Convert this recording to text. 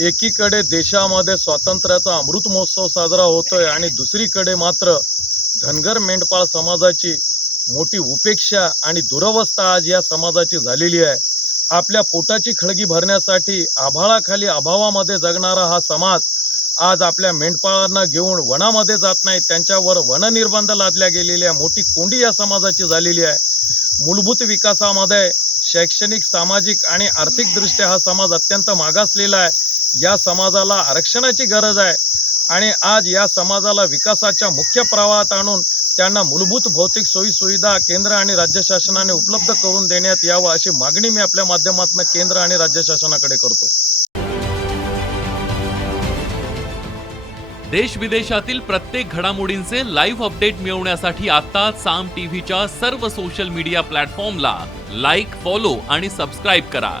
एकीकडे देशामध्ये स्वातंत्र्याचा अमृत महोत्सव साजरा होतोय आणि दुसरीकडे मात्र धनगर मेंढपाळ समाजाची मोठी उपेक्षा आणि दुरवस्था आज या समाजाची झालेली आहे. आपल्या पोटाची खळगी भरण्यासाठी आभाळाखाली अभावामध्ये जगणारा हा समाज आज आपल्या मेंढपाळांना घेऊन वनामध्ये जात नाही त्यांच्यावर वननिर्बंध लादल्या गेलेल्या मोठी कोंडी या समाजाची झालेली आहे. मूलभूत विकासामध्ये शैक्षणिक सामाजिक आणि आर्थिकदृष्ट्या हा समाज अत्यंत मागासलेला आहे. या समाजाला आरक्षणाची गरज आहे. आणि आज या समाजाला विकासाच्या मुख्य प्रवाहात आणून त्यांना मूलभूत भौतिक सोयी सुविधा केंद्र आणि राज्य शासनाने उपलब्ध करून देण्यात यावं अशी मागणी मी आपल्या माध्यमातून केंद्र आणि राज्य शासनाकडे करतो. देश विदेशातील प्रत्येक घडामोडींचे लाईव्ह अपडेट मिळवण्यासाठी आता साम टीव्हीच्या सर्व सोशल मीडिया प्लॅटफॉर्मला लाईक फॉलो आणि सबस्क्राईब करा.